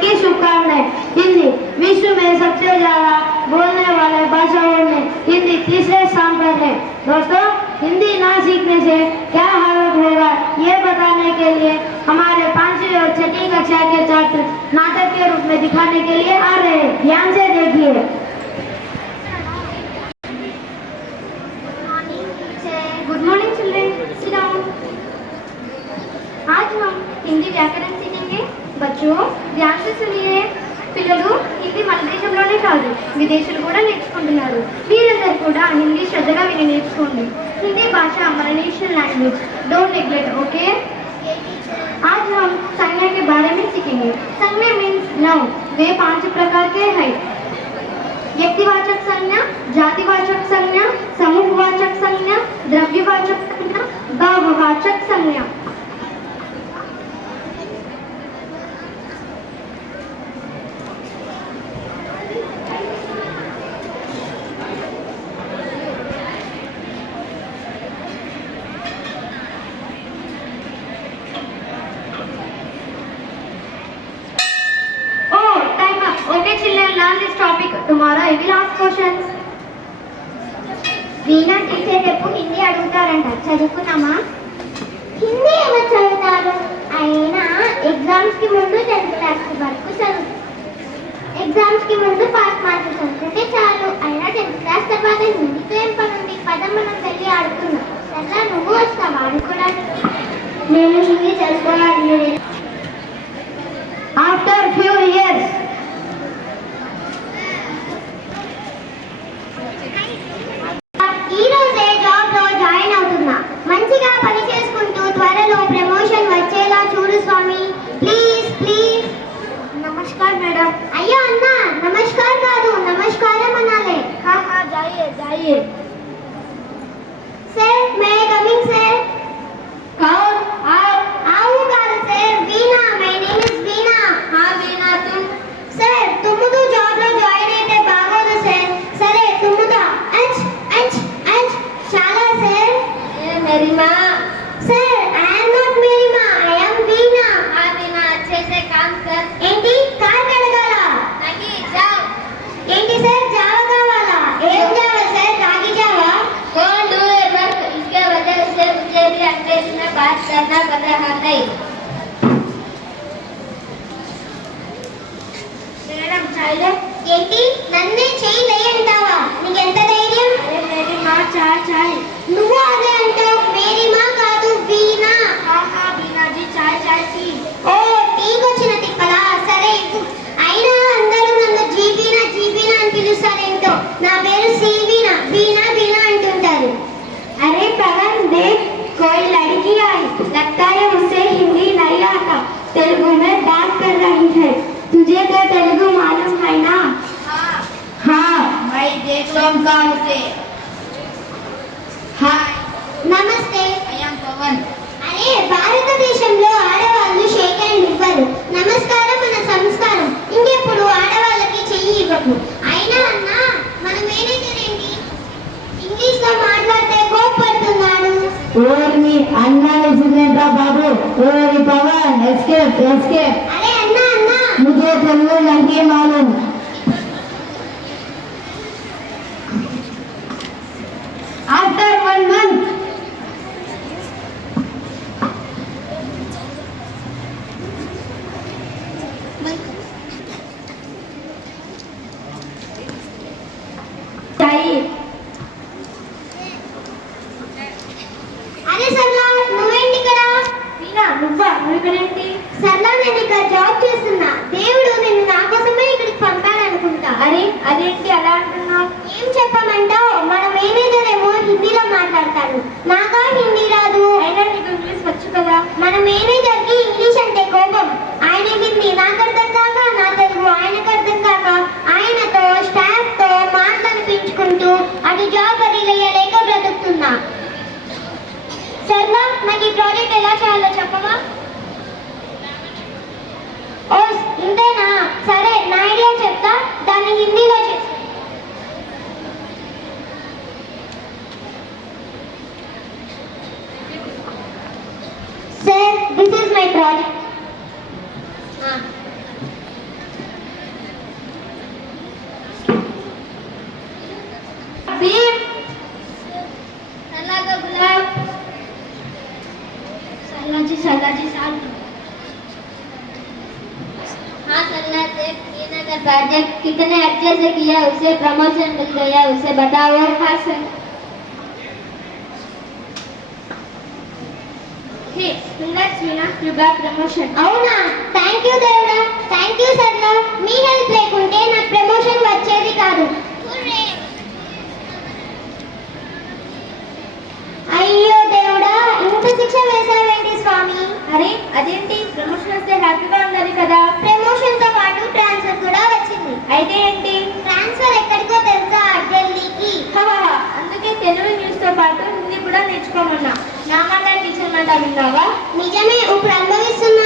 दिवस शुभकामनाएँ। हिंदी, विश्व में सबसे ज़्यादा बोलने वाले भाषाओं में हिंदी तीसरे स्थान पर है। दोस्तों, हिंदी ना सीखने से क्या हालत होगा, ये बताने के लिए हमारे पांचवी और छठी कक्षा के छात्र नाटक के रूप में दिखाने के लिए आ रहे हैं। ध्यान से देखिए। దేశంలోనే కాదు విదేశాలు కూడా నేర్చుకుంటున్నారు మీరందరూ కూడా హిందీ శ్రద్ధగా విని నేర్చుకోండి हिंदी भाषा हमारा national language don't neglect okay आज हम संज्ञा के बारे में सीखेंगे संज्ञा मीन्स नाउन वे पांच प्रकार के हैं व्यक्तिवाचक संज्ञा जातिवाचक Tomorrow I will Veena teacher రేపు హిందీ అడుగుతారంట. చదువుకున్నామా హిందీ ఏమో చదువుతారు? అయినా ఎగ్జామ్స్కి ముందు టెన్త్ క్లాస్ వరకు చదువు. ఎగ్జామ్స్కి ముందు పాస్ మార్కులు చదువుకుంటే చాలు. అయినా టెన్త్ క్లాస్ తర్వాత హిందీతో ఏం పని ఉంది? పదం మనం వెళ్ళి ఆడుకున్నాం సర్లా నువ్వు వస్తావా? ఆడుకోవడానికి? నేను హిందీ చదువుకోవాలి. 可以 సదా భద్రహారై మేడం చాయ్లే ఏంటి? నన్నే చేయలే అంటావా? నీకు ఎంత ధైర్యం? అరే మేరీ మా చాయ్ చాయ్. నువ్వు అదే అంటావు. మేరీ మా కాదు బీనా ఆహా బీనా జీ చాయ్ చాయ్ టీ ఓ టీకి వచ్చిన తిప్పలా? సరే అయినా అందరూ నన్ను జీబీనా జీబీనా అని పిలుస్తారేంటో? నా పేరు సీ Namaste from Kansai. Hi. Namaste. I అరే భారతదేశంలో ఆడవాళ్ళు షేక్ హ్యాండ్ ఇవ్వరు నమస్కారం మన సంస్కారం. ఇంకెప్పుడు ఆడవాళ్ళకి చెయ్యి ఇవ్వకు. అయినా అన్న మన మేనేజర్ ఏంటి? ఇంగ్లీష్లో మాట్లాడితే కోప్పడుతున్నాడు. ఓర్ని అన్న నిజమేంట్రా బాబు? ఓరి పవన్ ఎస్కేప్ ఎస్కేప్. అరే అన్న అన్న. ముజే తెలుగు లంకే మాలూమ్ ఇక్కడ జాబ్ చేస్తున్నా. దేవుడు నిన్ను నా కోసమే ఇక్కడికి పంపాడనుకుంటా. అరే అదేంటి అలా అంటున్నావు? ఏం చెప్పమంటావు? మన మేనేజర్ ఏమో హిందీలో మాట్లాడతాడు నాకా హిందీ రాదు. అయినా నీకు शबीर सला का गुलाब सला जी सला जी साहब हाँ सलाह देख ये ना कर पाए कितने अच्छे से किया उसे प्रमोशन मिल गया उसे बताओ और हाँ sir Hey, congrats, Meena. You got promotion. అవునా థ్యాంక్ యూ దేవుడా థ్యాంక్ యూ సర్లా మీ హెల్ప్ లేకుంటే నాకు ప్రమోషన్ వచ్చేది కాదు అరే అదేంటి? ప్రమోషన్ వస్తే హ్యాపీగా ఉండాలి కదా. ప్రమోషన్తో పాటు ట్రాన్స్ఫర్ కూడా వచ్చింది. అయితే ఏంటి? ట్రాన్స్ఫర్ ఎక్కడికో తెలుసా? ఢిల్లీకి. అందుకే తెలుగు న్యూస్తో పాటు హిందీ కూడా నేర్చుకోమన్నా. నా మాట టీచర్ మాట విన్నావా? నిజమే. ఇప్పుడు అనుభవిస్తున్న